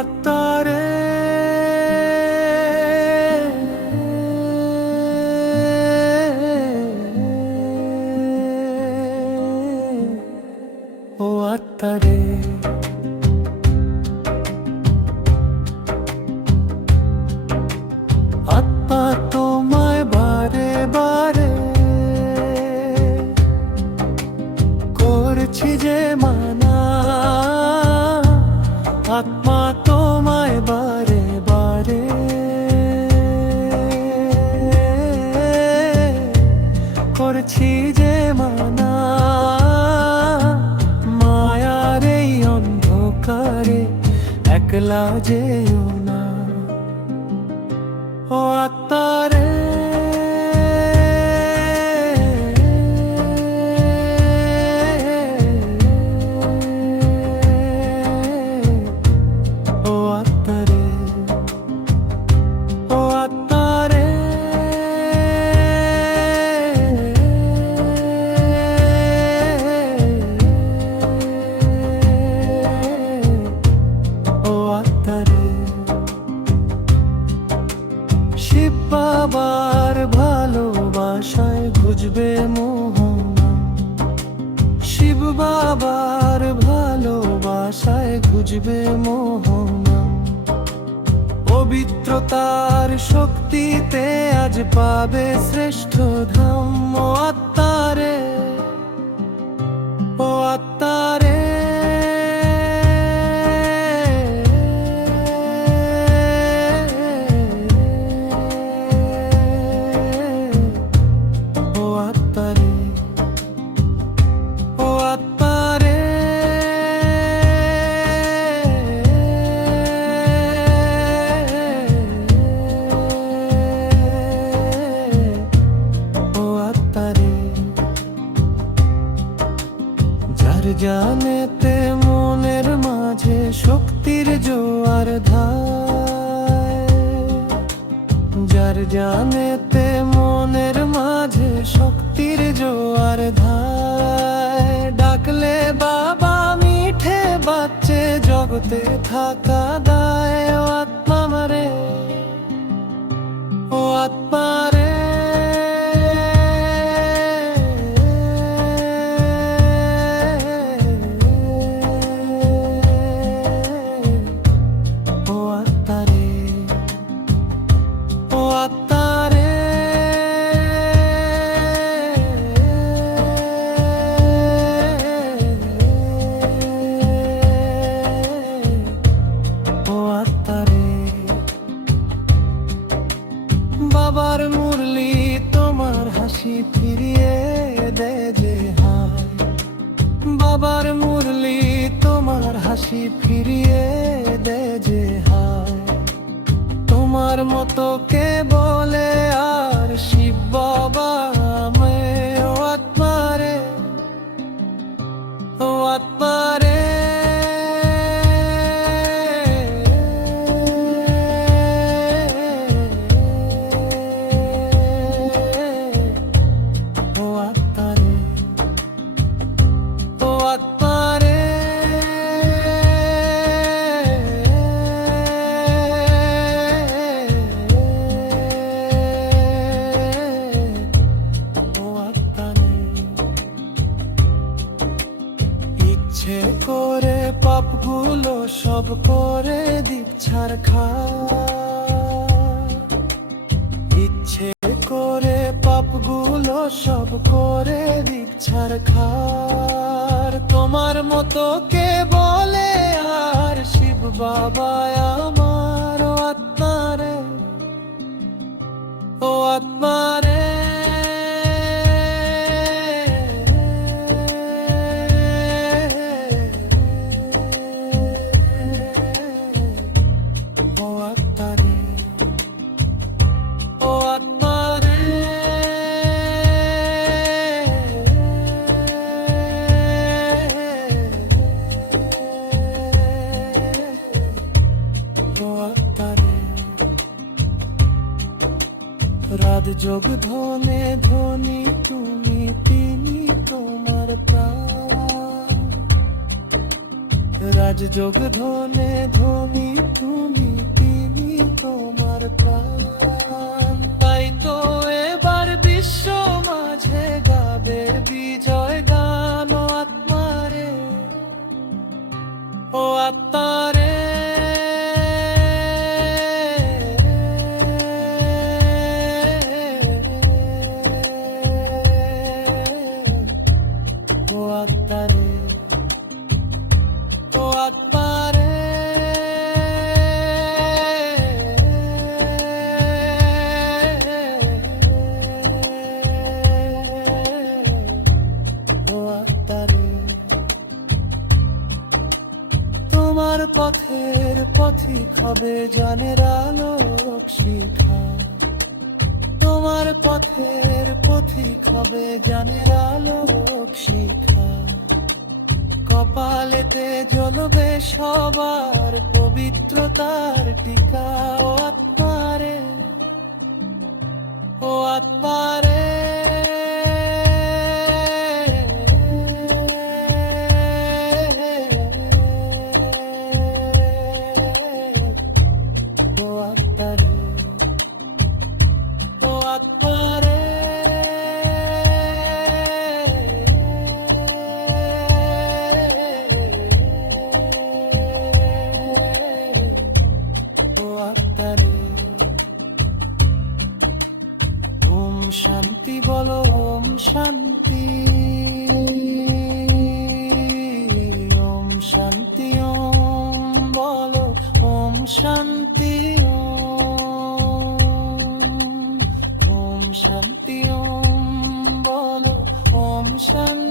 আত্মারে ও আত্মারে আত্মা তোমায় বারে বারে করছি যে মানা, আত্মা তোমায় বারে বারে করছি যে মানা। মায়ার এই অন্ধকারে একলা যেও না ও আত্মারে। ও আত্মারে ও আত্মারে ও আত্মারে। শিব বাবার ভালোবাসায় বুঝবে মোহনা, শিব বাবার ভালোবাসায় বুঝবে মোহনা। পবিত্রতার শক্তিতে আজ পাবে শ্রেষ্ঠ ধাম ও আত্মারে ও আত্মারে। ও আত্মারে ও আত্মারে ও আত্মারে। যার জানেতে মনের মাঝে শক্তির জোয়ার ধায়, যার জানেতে মনের মাঝে শক্তির জোয়ার ধায়। ডাকলে বাবা মিঠে বাচ্চে জগতে থাকা দায় ও আত্মা মারে ও আত্মারে। ও আত্মারে ও আত্মারে ও আত্মারে। বাবার মুরলি তোমার হাসি ফিরিয়ে দে যে হায়, বাবার মুরলি তোমার হাসি ফিরিয়ে দে যে হায়। তোমার মতো কে বলে আর শিব বাবা আমায় ও আত্মারে ও আত্মারে। ও আত্মারে ও আত্মারে ও আত্মারে। ইচ্ছে করে পাপগুলো সব করে দিচ্ছার খা, ইচ্ছে করে পাপগুলো সব করে দিচ্ছার খার। তোমার মতো কে বলে আর শিব বাবা আমার ও আত্মারে ও আত্মারে। ও আত্মারে ও আত্মারে ও আত্মারে। রাত যোগ ধনে ধনি তুমি তিনি তোমার প্রাণ, রাজ যোগ ধনে ধনি আমার প্রাণ। তাই তো এবার বিশ্ব মাঝে গাবে বিজয় গান। ও আত্মারে, ও আত্মারে, ও আত্মারে, ও আত্মারে, ও আত্মারে। তোমার পথের পথিক হবে জানের আলোক শিখা। তোমার পথের পথিক হবে জানের আলোক শিখা। কপালেতে জ্বলবে সবার পবিত্রতার টিকা। ও আত্মারে, ও আত্মারে, ও আত্মারে, ও আত্মারে, ও আত্মারে। ওম শান্তি বলো, ওম শান্তি, ওম শান্তি, ওম বলো, ওম শান্তি, ওম শান্তি, ওম বলো, ওম শান্তি।